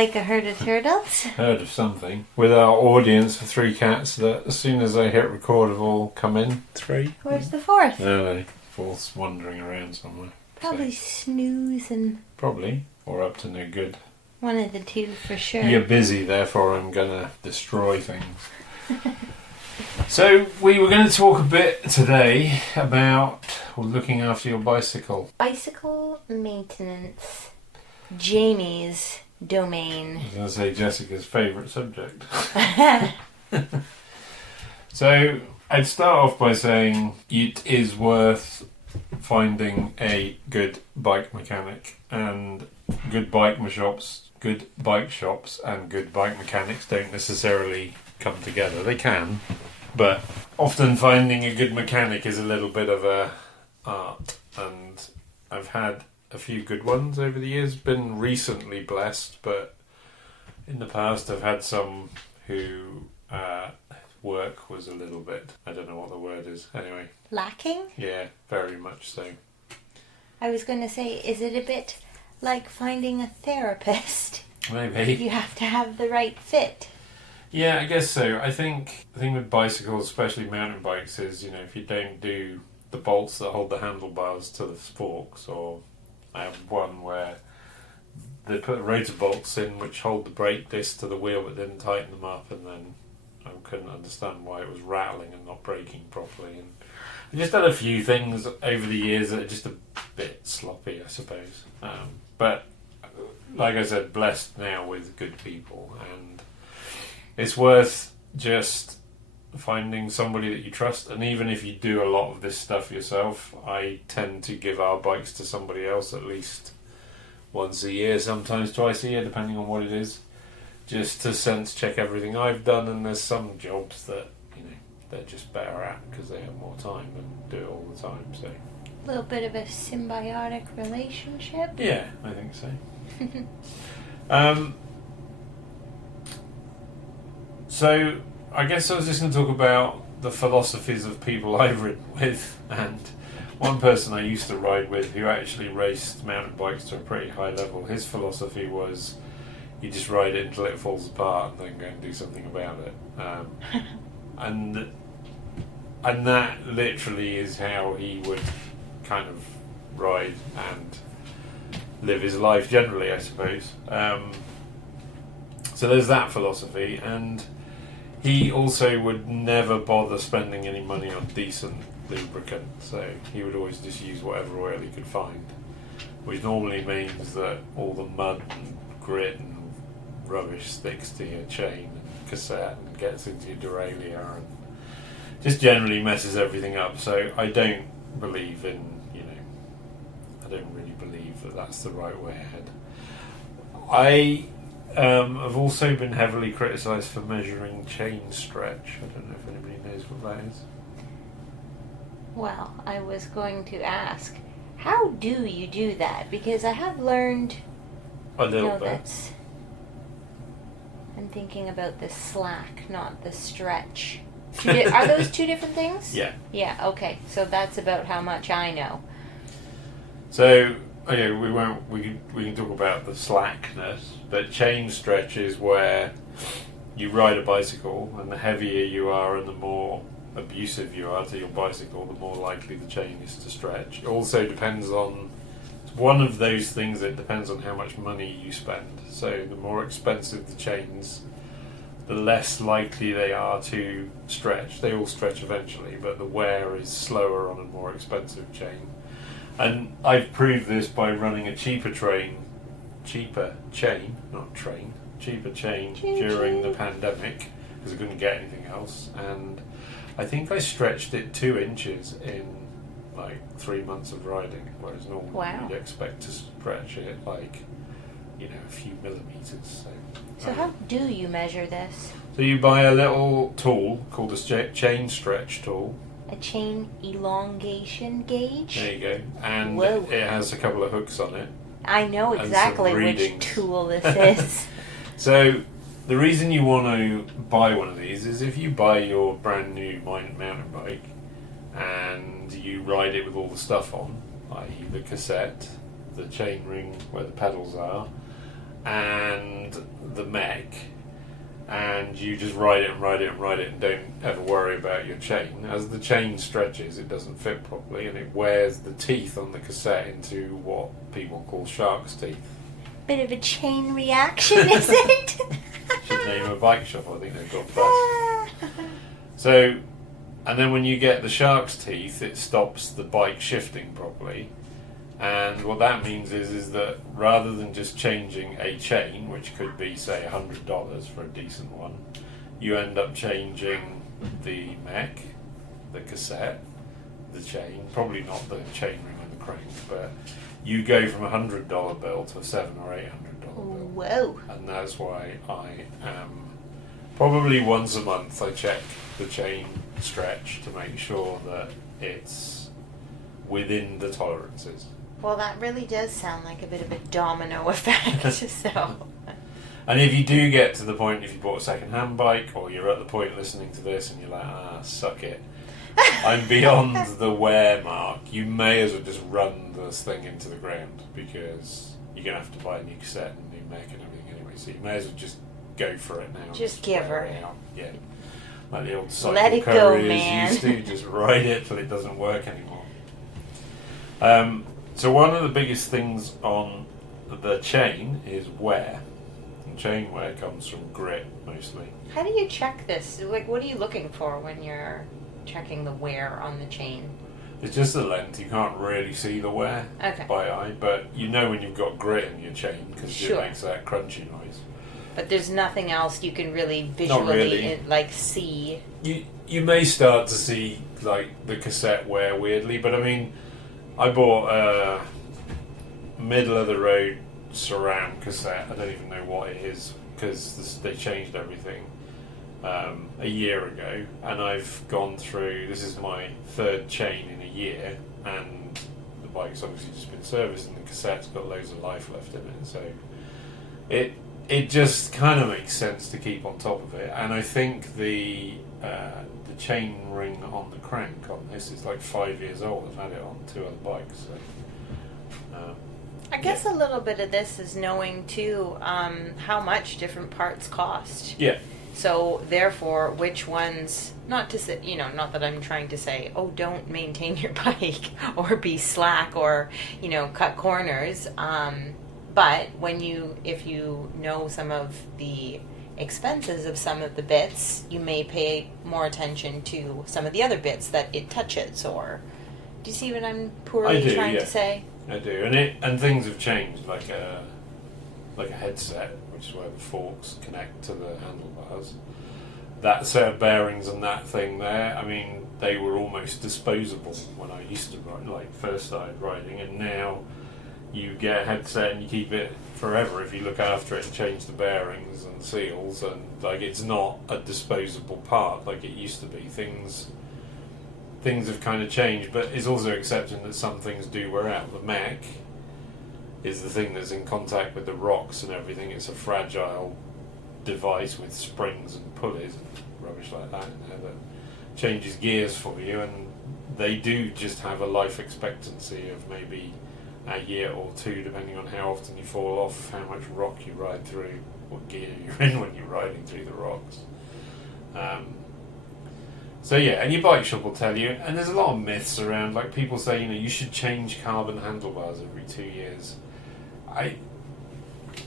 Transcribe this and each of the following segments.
Like a herd of turtles? Heard of something. With our audience of 3 cats that as soon as I hit record have all come in. 3. Where's the fourth? No, fourth's wandering around somewhere. Probably snoozing. Probably. Or up to no good. One of the two for sure. You're busy, therefore I'm going to destroy things. So, we were going to talk a bit today about looking after your bicycle. Bicycle maintenance. Jamie's domain. I was going to say Jessica's favourite subject. So, I'd start off by saying it is worth finding a good bike mechanic, and good bike shops and good bike mechanics don't necessarily come together. They can, but often finding a good mechanic is a little bit of a art, and I've had a few good ones over the years. Been recently blessed, but in the past I've had some who work was a little bit, I don't know what the word is, anyway. Lacking? Yeah, very much so. I was going to say, is it a bit like finding a therapist? Maybe. You have to have the right fit. Yeah, I guess so. I think the thing with bicycles, especially mountain bikes, is, if you don't do the bolts that hold the handlebars to the forks, or I have one where they put rotor bolts in which hold the brake disc to the wheel but didn't tighten them up, and then I couldn't understand why it was rattling and not braking properly. And I just had a few things over the years that are just a bit sloppy, I suppose. But like I said, blessed now with good people, and it's worth just finding somebody that you trust. And even if you do a lot of this stuff yourself, I tend to give our bikes to somebody else at least once a year, sometimes twice a year, depending on what it is, just to sense check everything I've done. And there's some jobs that they're just better at because they have more time and do it all the time. So A little bit of a symbiotic relationship. yeah, I think so. So I guess I was just going to talk about the philosophies of people I've ridden with, and one person I used to ride with who actually raced mountain bikes to a pretty high level, his philosophy was you just ride it until it falls apart and then go and do something about it. And that literally is how he would kind of ride and live his life generally, I suppose. So there's that philosophy, and he also would never bother spending any money on decent lubricant, so he would always just use whatever oil he could find, which normally means that all the mud and grit and rubbish sticks to your chain and cassette and gets into your derailleur and just generally messes everything up. So I don't believe in, I don't really believe that that's the right way ahead. I have also been heavily criticised for measuring chain stretch. I don't know if anybody knows what that is. Well, I was going to ask, how do you do that? Because I have learned A little bit. I'm thinking about the slack, not the stretch. Are those two different things? Yeah. Yeah, okay. So that's about how much I know. So, okay, we can talk about the slackness, but chain stretch is where you ride a bicycle, and the heavier you are and the more abusive you are to your bicycle, the more likely the chain is to stretch. It also depends on, it's one of those things that depends on how much money you spend. So the more expensive the chains, the less likely they are to stretch. They all stretch eventually, but the wear is slower on a more expensive chain. And I've proved this by running a cheaper chain during the pandemic, because I couldn't get anything else, and I think I stretched it 2 inches in like 3 months of riding, whereas normally you'd expect to stretch it like, a few millimetres. So how do you measure this? So you buy a little tool called a chain stretch tool. A chain elongation gauge? There you go. And Whoa. It has a couple of hooks on it. I know exactly which tool this is. So the reason you want to buy one of these is if you buy your brand new mountain bike and you ride it with all the stuff on, i.e. the cassette, the chain ring where the pedals are, and the mech, and you just ride it and ride it and ride it and don't ever worry about your chain. As the chain stretches, it doesn't fit properly and it wears the teeth on the cassette into what people call shark's teeth. Bit of a chain reaction, is it? Should name a bike shop. I think they've got bust. So, and then when you get the shark's teeth, it stops the bike shifting properly. And what that means is that rather than just changing a chain, which could be, say, $100 for a decent one, you end up changing the mech, the cassette, the chain, probably not the chain ring and the crank, but you go from $100 bill to a $700 or $800 bill. Whoa. And that's why I am probably once a month I check the chain stretch to make sure that it's within the tolerances. Well, that really does sound like a bit of a domino effect. So, and if you do get to the point, if you bought a second-hand bike, or you're at the point listening to this and you're like, suck it, I'm beyond the wear mark, you may as well just run this thing into the ground, because you're going to have to buy a new cassette and a new mech and everything anyway, so you may as well just go for it now. Just give her. Yeah. Like the old cycle Let it go, couriers man. used to, just ride it till it doesn't work anymore. So one of the biggest things on the chain is wear. And chain wear comes from grit, mostly. how do you check this? Like, what are you looking for when you're checking the wear on the chain? It's just the length. You can't really see the wear Okay. by eye, but you know when you've got grit in your chain, because Sure. it makes that crunchy noise. But there's nothing else you can really visually really. see. You may start to see like the cassette wear weirdly, but I mean, I bought a middle of the road surround cassette. I don't even know what it is, because they changed everything a year ago, and I've gone through. This is my third chain in a year, and the bike's obviously just been serviced, and the cassette's got loads of life left in it. So it just kind of makes sense to keep on top of it. And I think the chain ring on the crank on this is like 5 years old. I've had it on 2 other bikes. So, I guess a little bit of this is knowing too how much different parts cost. yeah. So therefore, which ones? Not to say, not that I'm trying to say, oh, don't maintain your bike or be slack or cut corners. But if you know some of the expenses of some of the bits, you may pay more attention to some of the other bits that it touches. Or do you see what I'm poorly trying to say? I do, and things have changed, like a headset, which is where the forks connect to the handlebars. That set of bearings and that thing there, I mean, they were almost disposable when I used to ride, like first started riding, and now you get a headset and you keep it forever if you look after it and change the bearings and seals, and like it's not a disposable part like it used to be. Things have kind of changed, but it's also accepting that some things do wear out. The mech is the thing that's in contact with the rocks and everything. It's a fragile device with springs and pulleys and rubbish like that in there that changes gears for you, and they do just have a life expectancy of maybe a year or 2, depending on how often you fall off, how much rock you ride through, what gear you're in when you're riding through the rocks. So yeah, and your bike shop will tell you, and there's a lot of myths around, like people say, you should change carbon handlebars every 2 years.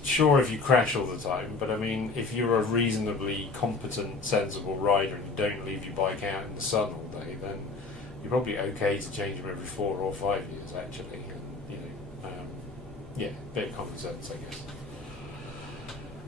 Sure, if you crash all the time, but I mean, if you're a reasonably competent, sensible rider and you don't leave your bike out in the sun all day, then you're probably okay to change them every 4 or 5 years, actually. And, bit of common sense, I guess.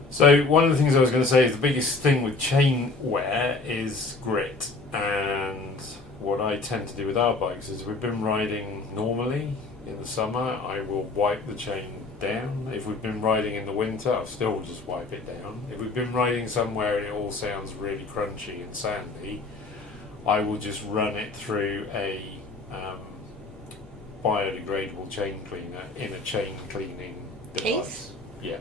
So one of the things I was going to say is the biggest thing with chain wear is grit. And what I tend to do with our bikes is, we've been riding normally in the summer, I will wipe the chain down. If we've been riding in the winter, I'll still just wipe it down. If we've been riding somewhere and it all sounds really crunchy and sandy, I will just run it through a biodegradable chain cleaner in a chain cleaning device. Case? Yeah.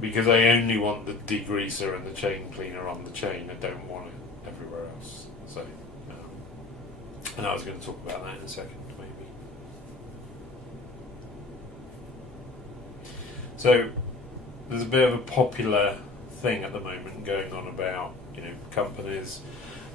Because I only want the degreaser and the chain cleaner on the chain. I don't want it everywhere else. So, and I was going to talk about that in a second, maybe. So there's a bit of a popular thing at the moment going on about, companies.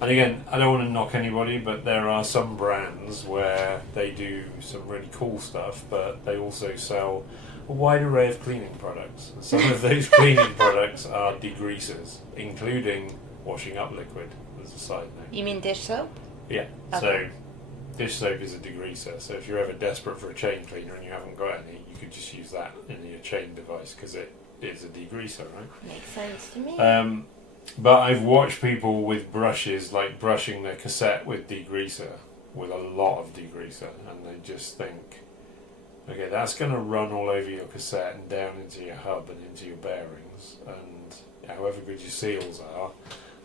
And again, I don't want to knock anybody, but there are some brands where they do some really cool stuff, but they also sell a wide array of cleaning products. And some of those cleaning products are degreasers, including washing up liquid, as a side note. You mean dish soap? Yeah. Okay. So dish soap is a degreaser. So if you're ever desperate for a chain cleaner and you haven't got any, you could just use that in your chain device because it is a degreaser, right? Makes sense to me. But I've watched people with brushes, like brushing their cassette with degreaser, with a lot of degreaser, and they just think, okay, that's going to run all over your cassette and down into your hub and into your bearings, and however good your seals are,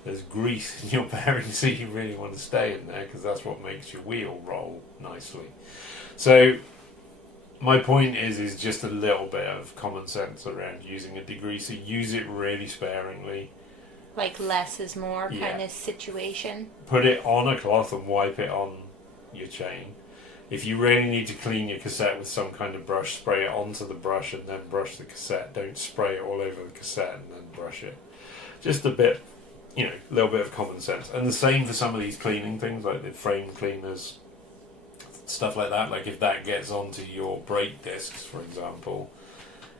there's grease in your bearings, so you really want to stay in there because that's what makes your wheel roll nicely. So my point is just a little bit of common sense around using a degreaser. Use it really sparingly. Like less is more Yeah. kind of situation. Put it on a cloth and wipe it on your chain. If you really need to clean your cassette with some kind of brush, spray it onto the brush and then brush the cassette. Don't spray it all over the cassette and then brush it. Just a bit, a little bit of common sense. And the same for some of these cleaning things, like the frame cleaners, stuff like that. Like if that gets onto your brake discs, for example,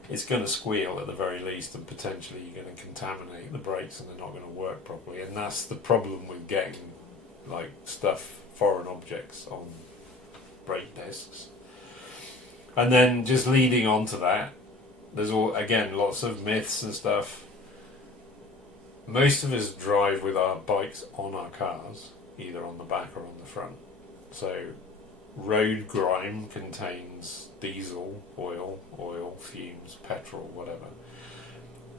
it's going to squeal at the very least, and potentially you're going to contaminate the brakes and they're not going to work properly. And that's the problem with getting like foreign objects on brake discs. And then just leading on to that, there's lots of myths and stuff. Most of us drive with our bikes on our cars, either on the back or on the front. So road grime contains diesel, oil, fumes, petrol, whatever.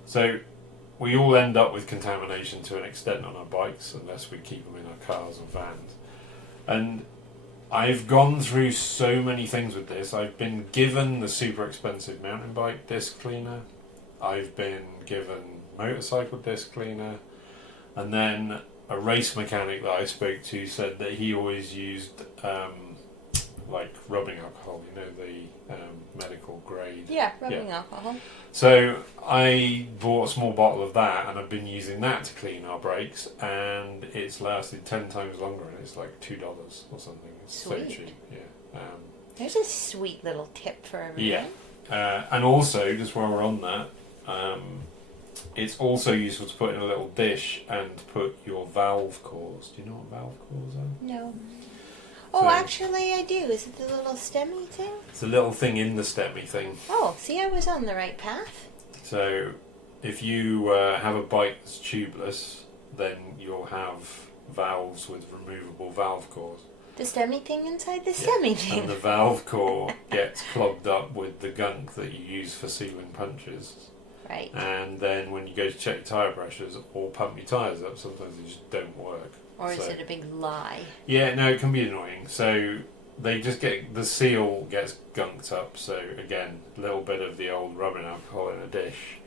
So we all end up with contamination to an extent on our bikes unless we keep them in our cars or vans. And I've gone through so many things with this. I've been given the super expensive mountain bike disc cleaner. I've been given motorcycle disc cleaner. And then a race mechanic that I spoke to said that he always used like rubbing alcohol, the medical grade. Yeah, rubbing alcohol. So I bought a small bottle of that, and I've been using that to clean our brakes, and it's lasted 10 times longer, and it's like $2 or something. It's so Sweet. cheap. Yeah. There's a sweet little tip for everyone. Yeah. And also, just while we're on that, it's also useful to put in a little dish and put your valve cores. Do you know what valve cores are? No. Oh, So- actually I do. Is it the little stemmy thing? It's a little thing in the stemmy thing. Oh, see, I was on the right path. So if you have a bike that's tubeless, then you'll have valves with removable valve cores. The stemmy thing inside the stemmy thing. And the valve core gets clogged up with the gunk that you use for sealing punches. Right. And then when you go to check your tyre pressures or pump your tyres up, sometimes they just don't work. Or is So- it a big lie? Yeah, no, it can be annoying. So they just the seal gets gunked up. So again, a little bit of the old rubbing alcohol in a dish,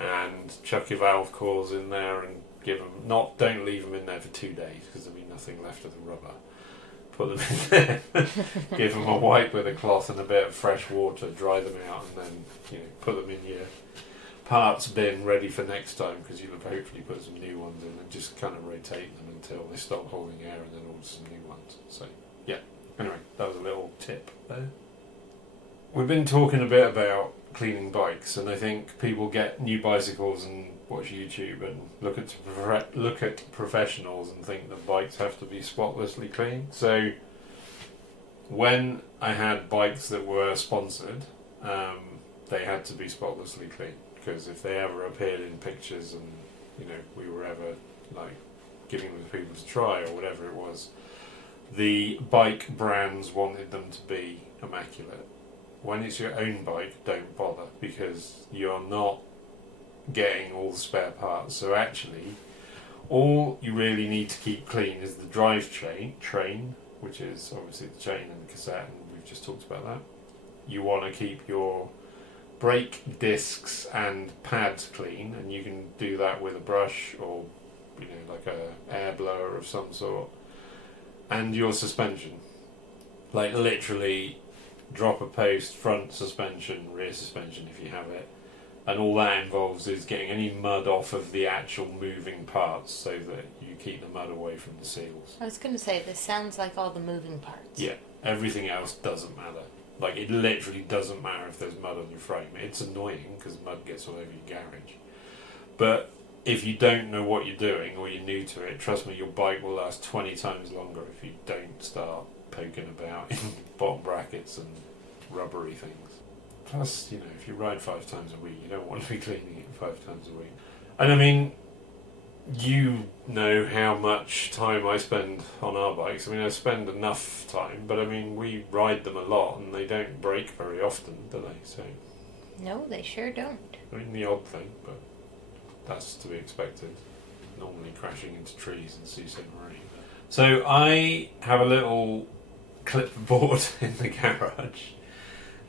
and chuck your valve cores in there and give them don't leave them in there for 2 days because there'll be nothing left of the rubber. Put them in there, give them a wipe with a cloth and a bit of fresh water, dry them out, and then put them in your parts bin ready for next time, because you'll have hopefully put some new ones in, and just kind of rotate them until they stop holding air, and then order some new ones. So yeah, anyway, that was a little tip there. We've been talking a bit about cleaning bikes, and I think people get new bicycles and watch YouTube and look at professionals and think that bikes have to be spotlessly clean. So when I had bikes that were sponsored, they had to be spotlessly clean. Because if they ever appeared in pictures and we were ever like giving them to people to try or whatever it was, the bike brands wanted them to be immaculate. When it's your own bike, don't bother, because you're not getting all the spare parts. So actually, all you really need to keep clean is the drive train, which is obviously the chain and the cassette, and we've just talked about that. You want to keep your brake discs and pads clean, and you can do that with a brush or like a air blower of some sort. And your suspension, like literally drop a post, front suspension, rear suspension if you have it, And all that involves is getting any mud off of the actual moving parts so that you keep the mud away from the seals. I was going to say, this sounds like all the moving parts. Yeah, everything else doesn't matter. Like, it literally doesn't matter if there's mud on your frame. It's annoying because mud gets all over your garage. But if you don't know what you're doing or you're new to it, trust me, your bike will last 20 times longer if you don't start poking about in bottom brackets and rubbery things. Plus, you know, if you ride 5 times a week, you don't want to be cleaning it 5 times a week. And I mean, you know how much time I spend on our bikes. I mean, I spend enough time, but I mean, we ride them a lot and they don't break very often, do they? So, No, they sure don't. I mean, the odd thing, but that's to be expected. Normally crashing into trees and ceasing rain. So I have a little clipboard in the garage.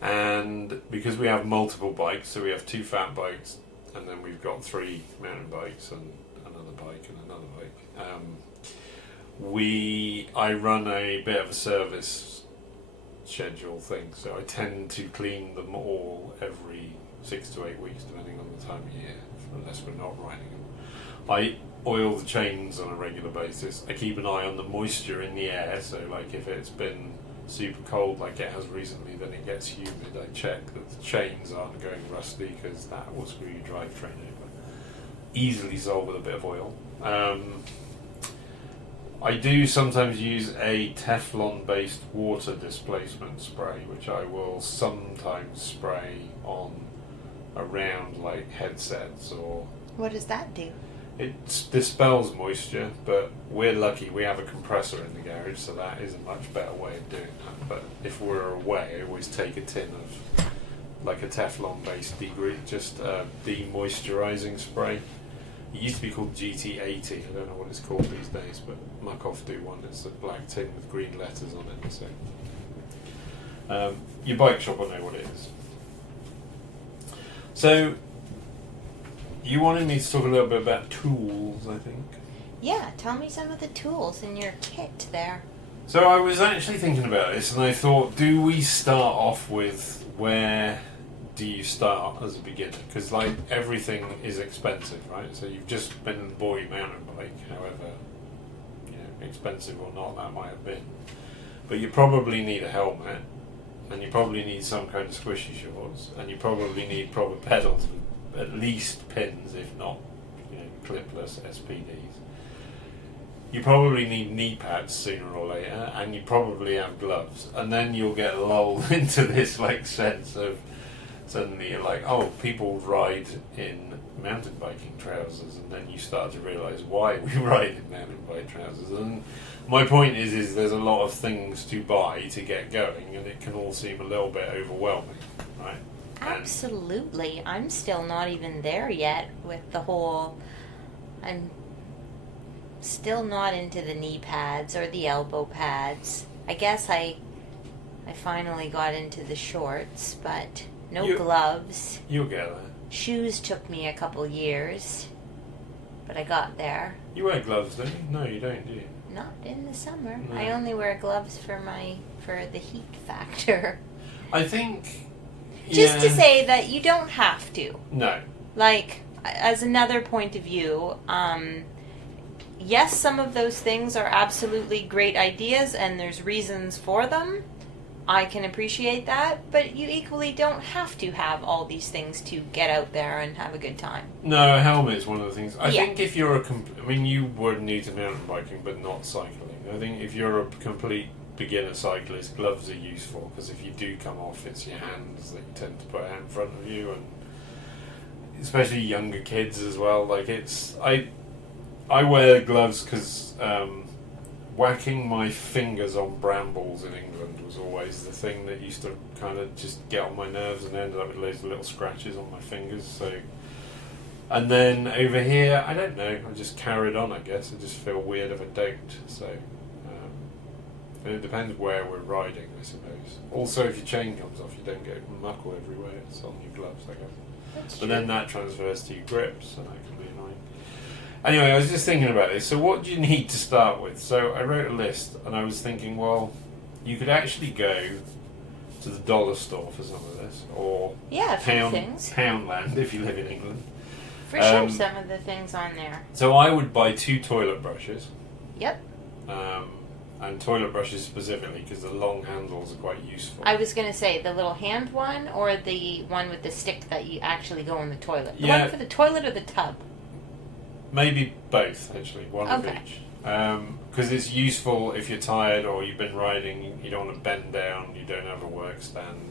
And because we have multiple bikes, so we have 2 fat bikes, and then we've got 3 mountain bikes and another bike and another bike. I run a bit of a service schedule thing, so I tend to clean them all every 6 to 8 weeks, depending on the time of year, unless we're not riding them. I oil the chains on a regular basis. I keep an eye on the moisture in the air, so like if it's been super cold like it has recently, then it gets humid. I check that the chains aren't going rusty because that will screw your drivetrain over. Easily solve with a bit of oil. I do sometimes use a Teflon based water displacement spray, which I will sometimes spray on around like headsets or... What does that do? It dispels moisture, but we're lucky we have a compressor in the garage, so that is a much better way of doing that. But if we're away, I always take a tin of like a Teflon-based demoisturising spray. It used to be called GT80. I don't know what it's called these days, but Muck-Off do one. It's a black tin with green letters on it. So your bike shop will know what it is. So you wanted me to talk a little bit about tools, I think. Yeah, tell me some of the tools in your kit there. So I was actually thinking about this, and I thought, do we start off with where do you start as a beginner? Because like everything is expensive, right? So you've just been bought your mountain bike, however expensive or not that might have been. But you probably need a helmet, and you probably need some kind of squishy shorts, and you probably need proper pedals with at least pins, if not clipless SPDs. You probably need knee pads sooner or later, and you probably have gloves, and then you'll get lulled into this like sense of suddenly you're like, oh, people ride in mountain biking trousers, and then you start to realise why we ride in mountain bike trousers. And my point is there's a lot of things to buy to get going, and it can all seem a little bit overwhelming, right? Absolutely. I'm still not even there yet with the whole... I'm still not into the knee pads or the elbow pads. I guess I finally got into the shorts, but no gloves. You'll get there. Shoes took me a couple years, but I got there. You wear gloves, don't you? No, you don't, do you? Not in the summer. No. I only wear gloves for the heat factor. I think... Just to say that you don't have to. No. Like, as another point of view, yes, some of those things are absolutely great ideas and there's reasons for them. I can appreciate that, but you equally don't have to have all these things to get out there and have a good time. No, a helmet is one of the things. I think if you're you were new to mountain biking, but not cycling. I think if you're a complete beginner cyclist, gloves are useful, because if you do come off, it's your hands that you tend to put out in front of you, and especially younger kids as well. Like I wear gloves because whacking my fingers on brambles in England was always the thing that used to kind of just get on my nerves, and ended up with loads of little scratches on my fingers. So, and then over here, I don't know, I just carried on, I guess. I just feel weird if I don't. So it depends where we're riding, I suppose. Also, if your chain comes off, you don't get muckle everywhere. It's on your gloves, I guess. That's true. But then that transfers to your grips, and that can be annoying. Anyway, I was just thinking about this. So what do you need to start with? So I wrote a list, and I was thinking, well, you could actually go to the dollar store for some of this, or Yeah, a few things. Poundland if you live in England. For sure, some of the things on there. So I would buy 2 toilet brushes. Yep. And toilet brushes specifically, because the long handles are quite useful. I was going to say the little hand one or the one with the stick that you actually go in the toilet. The one for the toilet or the tub? Maybe both, actually. One of each. Because it's useful if you're tired or you've been riding, you don't want to bend down, you don't have a work stand.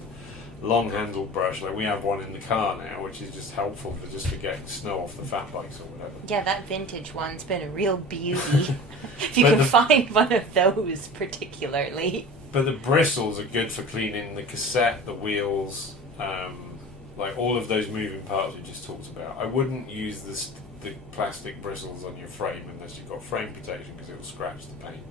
Long handled brush, like we have one in the car now, which is just helpful for just to get snow off the fat bikes or whatever. Yeah, that vintage one's been a real beauty. If you can find one of those particularly. But the bristles are good for cleaning the cassette, the wheels, like all of those moving parts we just talked about. I wouldn't use the plastic bristles on your frame unless you've got frame protection, because it will scratch the paint.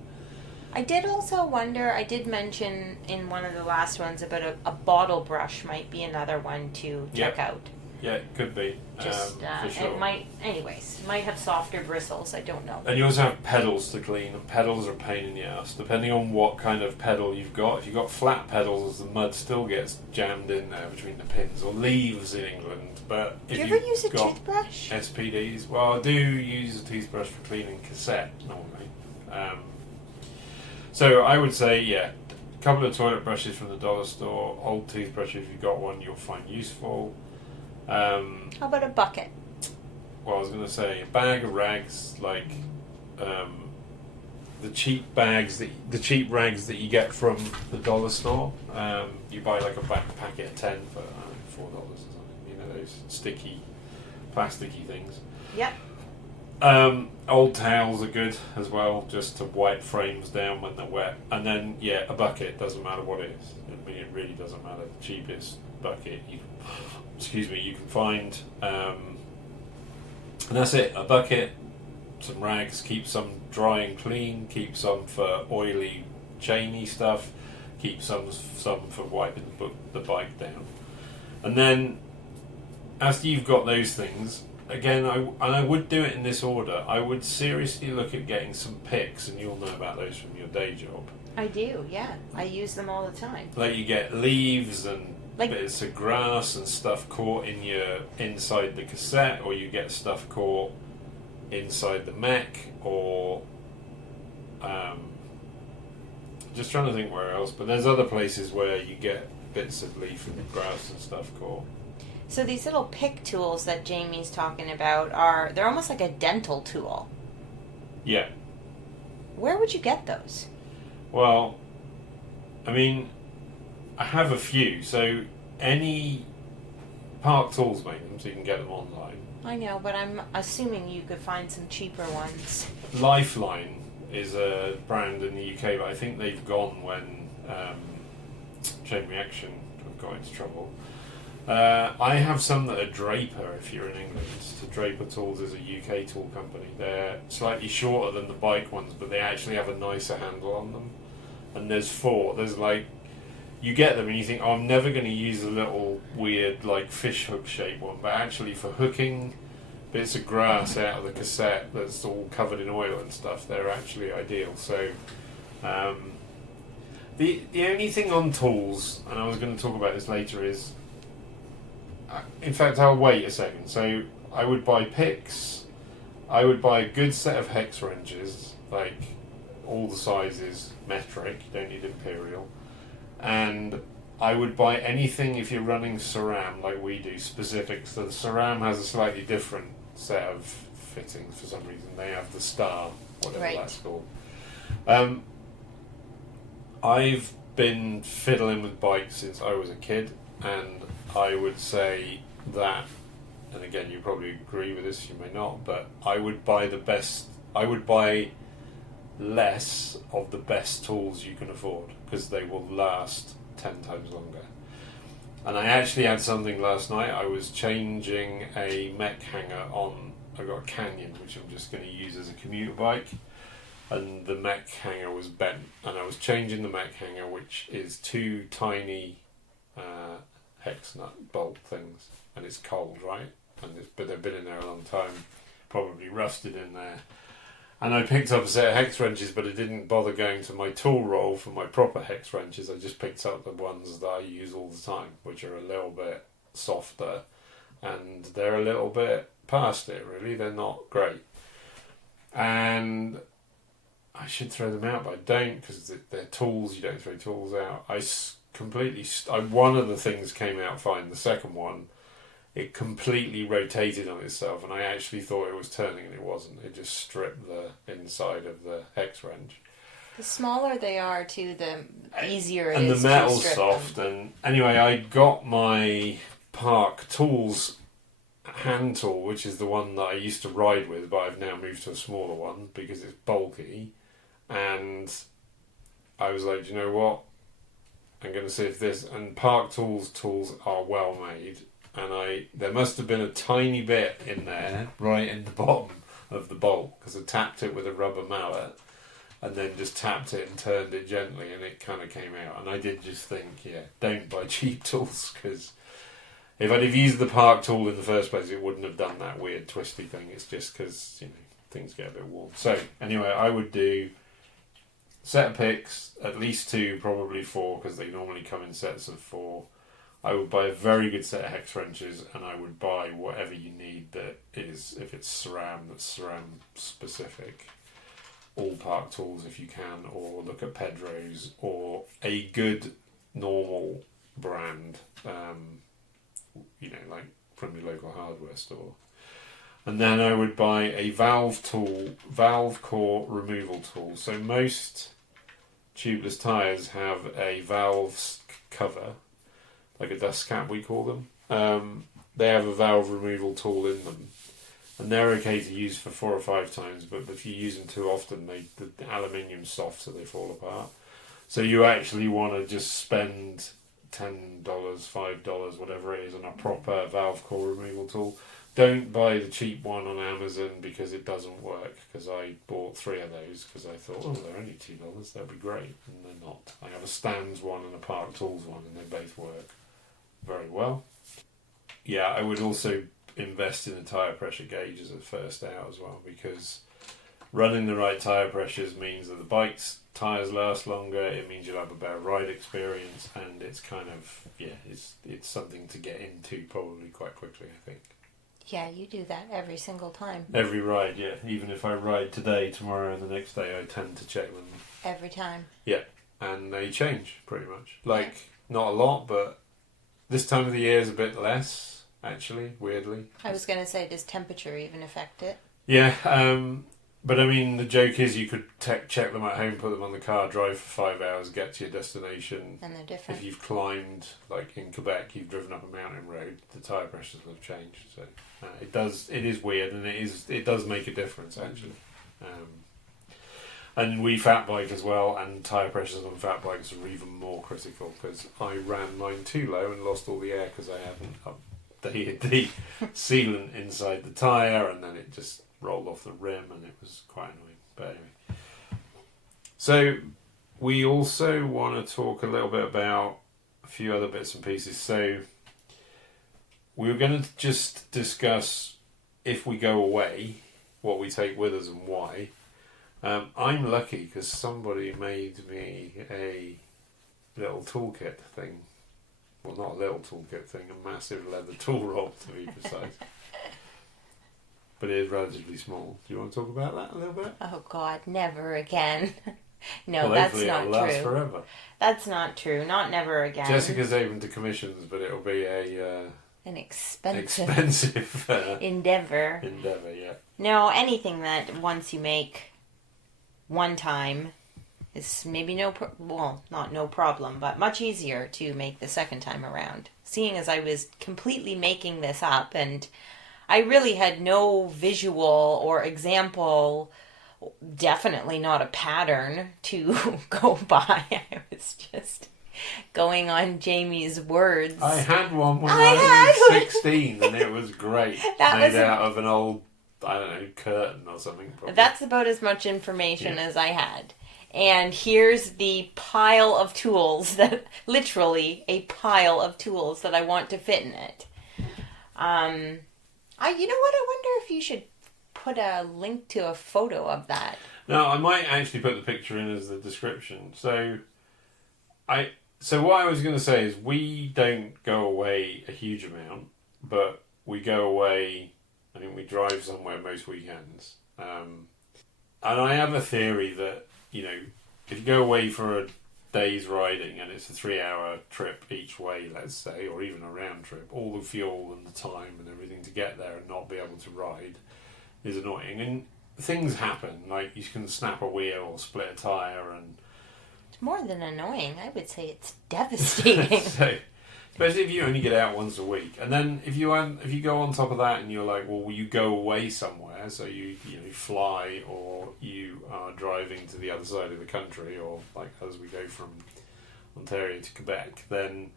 I did also wonder, I did mention in one of the last ones about a bottle brush might be another one to check out. Yeah, it could be. Just, for sure. It might have softer bristles, I don't know. And you also have pedals to clean, and pedals are a pain in the ass, depending on what kind of pedal you've got. If you've got flat pedals, the mud still gets jammed in there between the pins, or leaves in England. But if do you ever use a toothbrush? SPDs, well, I do use a toothbrush for cleaning cassette normally. So I would say, a couple of toilet brushes from the dollar store, old toothbrush if you've got one you'll find useful. How about a bucket? Well, I was going to say a bag of rags, like the cheap rags that you get from the dollar store. You buy like a packet of 10 for $4 or something. You know, those sticky, plasticky things. Yep. Old towels are good as well, just to wipe frames down when they're wet. And then, a bucket, doesn't matter what it is. I mean, it really doesn't matter. The cheapest bucket you can find. And that's it. A bucket, some rags, keep some dry and clean, keep some for oily, chainy stuff, keep some for wiping the bike down. And then, after you've got those things, again, I would do it in this order. I would seriously look at getting some picks, and you'll know about those from your day job. I do, yeah. I use them all the time. Like you get leaves and bits of grass and stuff caught inside the cassette, or you get stuff caught inside the mech, or just trying to think where else. But there's other places where you get bits of leaf and grass and stuff caught. So these little pick tools that Jamie's talking about they're almost like a dental tool. Yeah. Where would you get those? Well, I mean, I have a few. So any Park Tools make them, so you can get them online. I know, but I'm assuming you could find some cheaper ones. Lifeline is a brand in the UK, but I think they've gone when Chain Reaction have got into trouble. I have some that are Draper, if you're in England. So Draper Tools is a UK tool company. They're slightly shorter than the bike ones, but they actually have a nicer handle on them. And there's 4. There's like, you get them and you think, I'm never going to use a little weird like fish hook shaped one, but actually for hooking bits of grass out of the cassette that's all covered in oil and stuff, they're actually ideal. So the only thing on tools, and I was going to talk about this later, is in fact, I'll wait a second. So I would buy picks. I would buy a good set of hex wrenches, like all the sizes metric. You don't need imperial. And I would buy anything if you're running SRAM like we do, specific. So the SRAM has a slightly different set of fittings for some reason. They have the star, whatever that's called. I've been fiddling with bikes since I was a kid, and I would say that, and again, you probably agree with this, you may not, but I would buy less of the best tools you can afford, because they will last 10 times longer. And I actually had something last night. I was changing a mech hanger on, I got a Canyon, which I'm just going to use as a commuter bike, and the mech hanger was bent, and I was changing the mech hanger, which is 2 tiny hex nut bolt things, and it's cold, right? But they've been in there a long time, probably rusted in there. And I picked up a set of hex wrenches, but I didn't bother going to my tool roll for my proper hex wrenches. I just picked up the ones that I use all the time, which are a little bit softer, and they're a little bit past it, really. They're not great. And I should throw them out, but I don't, because they're tools. You don't throw tools out. One of the things came out fine. The second one, it completely rotated on itself, and I actually thought it was turning, and it wasn't. It just stripped the inside of the hex wrench. The smaller they are, too, the easier it and is the metal's to strip soft. them. And anyway, I got my Park Tools hand tool, which is the one that I used to ride with, but I've now moved to a smaller one because it's bulky. And I was like, you know what? I'm going to see if this... And Park tools are well made. And there must have been a tiny bit in there, right in the bottom of the bolt, because I tapped it with a rubber mallet and then just tapped it and turned it gently, and it kind of came out. And I did just think, don't buy cheap tools, because if I'd have used the Park tool in the first place, it wouldn't have done that weird twisty thing. It's just because, things get a bit warm. So, anyway, I would do set of picks, at least 2, probably 4, because they normally come in sets of 4. I would buy a very good set of hex wrenches, and I would buy whatever you need that is, if it's SRAM, that's SRAM specific. All Park tools if you can, or look at Pedro's, or a good normal brand, like from your local hardware store. And then I would buy a valve core removal tool. So most tubeless tyres have a valve cover, like a dust cap we call them. They have a valve removal tool in them, and they're okay to use for 4 or 5 times, but if you use them too often, the aluminium's soft, so they fall apart. So you actually want to just spend $10, $5, whatever it is, on a proper valve core removal tool. Don't buy the cheap one on Amazon, because it doesn't work, because I bought 3 of those because I thought, they're only $2, they'll be great, and they're not. I have a Stan's one and a Park Tools one, and they both work very well. Yeah, I would also invest in the tyre pressure gauges at first out as well, because running the right tyre pressures means that the bike's tyres last longer, it means you'll have a better ride experience, and it's kind of, it's something to get into probably quite quickly, I think. Yeah, you do that every single time. Every ride, yeah. Even if I ride today, tomorrow, and the next day, I tend to check them. Every time. Yeah, and they change, pretty much. Not a lot, but this time of the year is a bit less, actually, weirdly. I was going to say, does temperature even affect it? Yeah, but I mean, the joke is you could check them at home, put them on the car, drive for 5 hours, get to your destination. And they're different. If you've climbed, like in Quebec, you've driven up a mountain road, the tyre pressures will have changed. So it is weird, and it does make a difference, actually. And we fat bike as well, and tyre pressures on fat bikes are even more critical, because I ran mine too low and lost all the air because I hadn't updated the sealant inside the tyre, and then it just rolled off the rim, and it was quite annoying. But anyway, so we also want to talk a little bit about a few other bits and pieces. So we were going to just discuss, if we go away, what we take with us and why. I'm lucky because somebody made me a little toolkit thing. Well, not a little toolkit thing, a massive leather tool roll, to be precise. But it is relatively small. Do you want to talk about that a little bit? Oh, God, never again. No, well, that's not it'll last true. Forever. That's not true. Not never again. Jessica's open to commissions, but it'll be an expensive endeavour, yeah. No, anything that once you make one time is maybe not no problem, but much easier to make the second time around. Seeing as I was completely making this up, and I really had no visual or example, definitely not a pattern to go by. I was just going on Jamie's words. I had one when I was 16, and it was great. Made out of an old, I don't know, curtain or something. Probably. That's about as much information as I had. And here's the pile of tools literally a pile of tools that I want to fit in it. You know what? I wonder if you should put a link to a photo of that. No, I might actually put the picture in as the description. So what I was going to say is we don't go away a huge amount, but we go away. I think we drive somewhere most weekends. And I have a theory that, if you go away for a day's riding and it's a 3-hour trip each way, let's say, or even a round trip, all the fuel and the time and everything to get there and not be able to ride is annoying. And things happen, like you can snap a wheel or split a tyre, and it's more than annoying. I would say it's devastating. so, especially if you only get out once a week, and then if you go on top of that and you're like, well, you go away somewhere, so you fly or you are driving to the other side of the country, or like as we go from Ontario to Quebec, then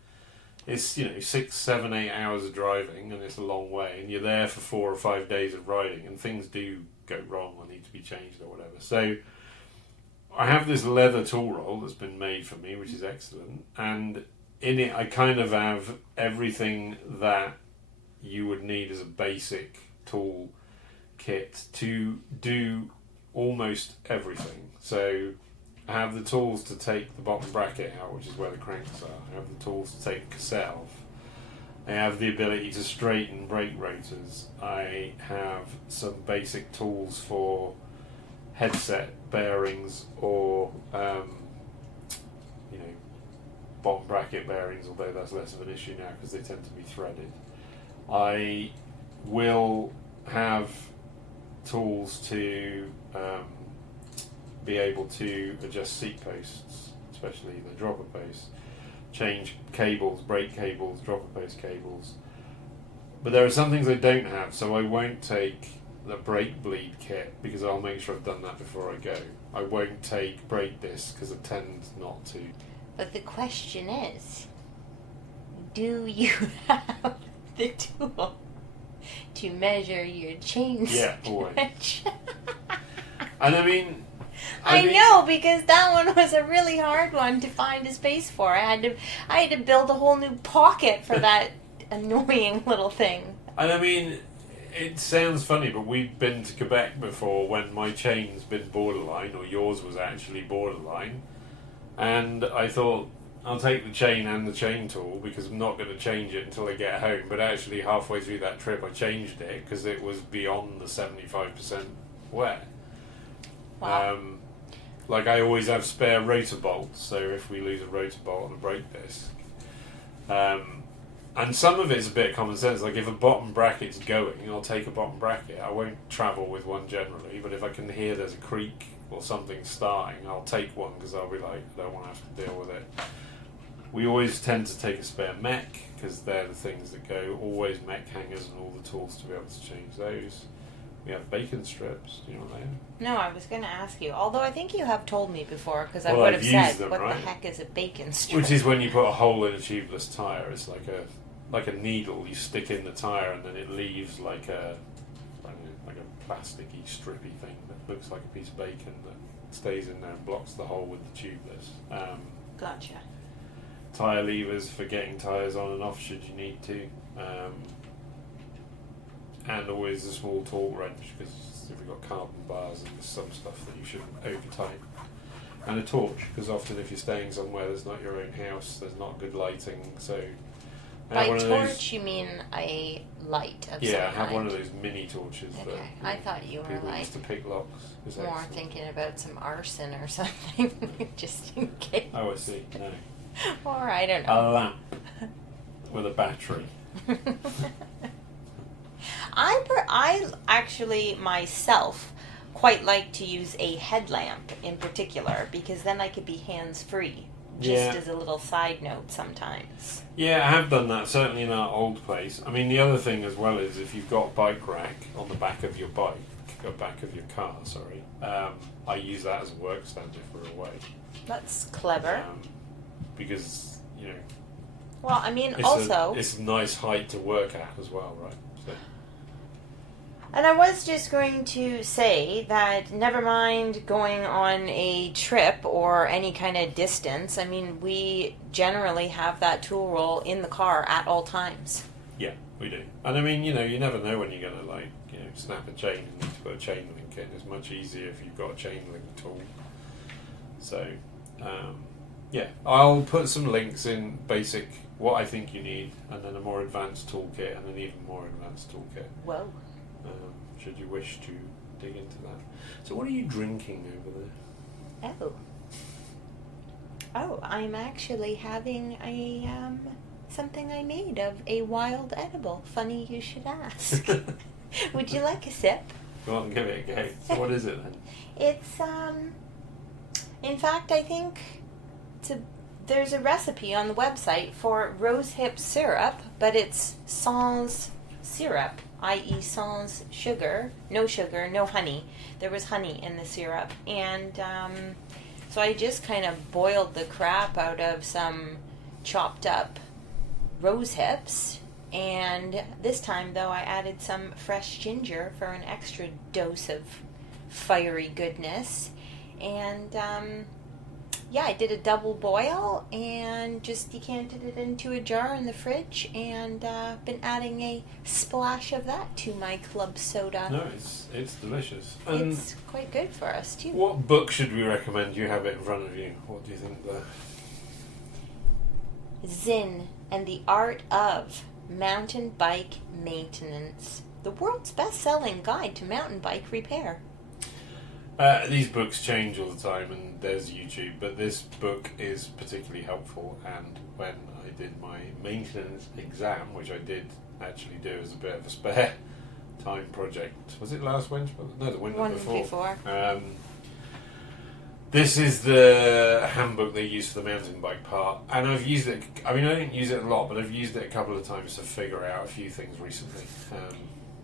it's 6, 7, 8 hours of driving, and it's a long way, and you're there for 4 or 5 days of riding, and things do go wrong or need to be changed or whatever. So I have this leather tool roll that's been made for me, which is excellent, and in it I kind of have everything that you would need as a basic tool kit to do almost everything. So I have the tools to take the bottom bracket out, which is where the cranks are. I have the tools to take the cassette off. I have the ability to straighten brake rotors. I have some basic tools for headset bearings or bottom bracket bearings, although that's less of an issue now because they tend to be threaded. I will have tools to be able to adjust seat posts, especially the dropper posts, change cables, brake cables, dropper post cables. But there are some things I don't have, so I won't take the brake bleed kit because I'll make sure I've done that before I go. I won't take brake discs because I tend not to. But the question is, do you have the tool to measure your chain always. stretch? And I mean, I know, because that one was a really hard one to find a space for. I had to build a whole new pocket for that annoying little thing. And I mean, it sounds funny, but we've been to Quebec before when my chain's been borderline, or yours was actually borderline. And I thought, I'll take the chain and the chain tool because I'm not going to change it until I get home. But actually, halfway through that trip, I changed it because it was beyond the 75% wear. Wow. Like I always have spare rotor bolts, so if we lose a rotor bolt on a brake disc. And some of it's a bit common sense. Like if a bottom bracket's going, I'll take a bottom bracket. I won't travel with one generally, but if I can hear there's a creak or something starting, I'll take one because I'll be like, I don't want to have to deal with it. We always tend to take a spare mech because they're the things that go. Always mech hangers and all the tools to be able to change those. We have bacon strips. Do you know what they are? No, I was going to ask you. Although I think you have told me before, because I Well, would I've have used said, them, what right? the heck is a bacon strip? Which is when you put a hole in a tubeless tyre. It's like a needle you stick in the tyre and then it leaves like a plasticky strippy thing that looks like a piece of bacon that stays in there and blocks the hole with the tubeless. Gotcha. Tyre levers for getting tyres on and off should you need to. And always a small torque wrench because if you've got carbon bars and there's some stuff that you shouldn't over tighten. And a torch because often if you're staying somewhere there's not your own house, there's not good lighting, so... By torch, you mean a light of some I have kind? one of those mini torches Okay, that I thought you were people like used to pick locks. It's more excellent. thinking about some arson or something, just in case. Oh, I see. No. Or I don't know. A lamp with a battery. I actually myself quite like to use a headlamp in particular because then I could be hands-free. Just as a little side note sometimes. Yeah, I have done that, certainly in our old place. I mean, the other thing as well is if you've got a bike rack on the back of your bike, or back of your car, sorry, I use that as a work stand if we're away. That's clever. Because, Well, I mean, it's a nice height to work at as well, right? So. And I was just going to say that never mind going on a trip or any kind of distance, I mean, we generally have that tool roll in the car at all times. Yeah, we do. And I mean, you never know when you're going to, snap a chain and need to put a chain link in. It's much easier if you've got a chain link tool. So, yeah, I'll put some links in basic, what I think you need, and then a more advanced toolkit, and an even more advanced toolkit. Whoa. Should you wish to dig into that. So what are you drinking over there? Oh, I'm actually having a something I made of a wild edible. Funny you should ask. Would you like a sip? Go on, give it a go. So what is it then? It's in fact, I think there's a recipe on the website for rosehip syrup, but it's sans syrup, i.e. sans sugar, no honey. There was honey in the syrup, and so I just kind of boiled the crap out of some chopped up rose hips, and this time though I added some fresh ginger for an extra dose of fiery goodness, and yeah, I did a double boil and just decanted it into a jar in the fridge, and been adding a splash of that to my club soda. No, it's delicious. And it's quite good for us too. what book should we recommend you have it in front of you? What do you think there? Zinn and the Art of Mountain Bike Maintenance. The world's best-selling guide to mountain bike repair. These books change all the time, and there's YouTube, but this book is particularly helpful. And when I did my maintenance exam, which I did actually do as a bit of a spare time project, was it last winter? No, the winter before. This is the handbook they use for the mountain bike part, and I've used it. I mean, I didn't use it a lot, but I've used it a couple of times to figure out a few things recently.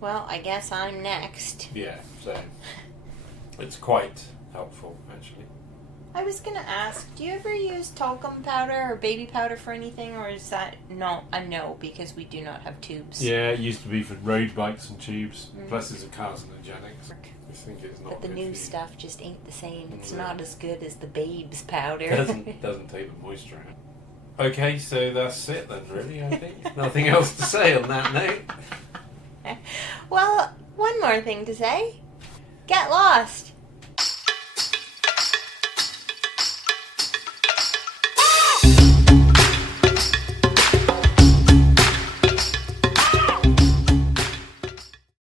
Well, I guess I'm next. Yeah, so it's quite helpful, actually. I was going to ask, do you ever use talcum powder or baby powder for anything, or is that not a no because we do not have tubes? Yeah, it used to be for road bikes and tubes. Plus, it's a carcinogenic. I think it's not. But the good new for you. stuff just ain't the same. It's No. not as good as the babes powder. It doesn't take the moisture out. Okay, so that's it then, really, I think. Nothing else to say on that note. Well, one more thing to say. Get lost.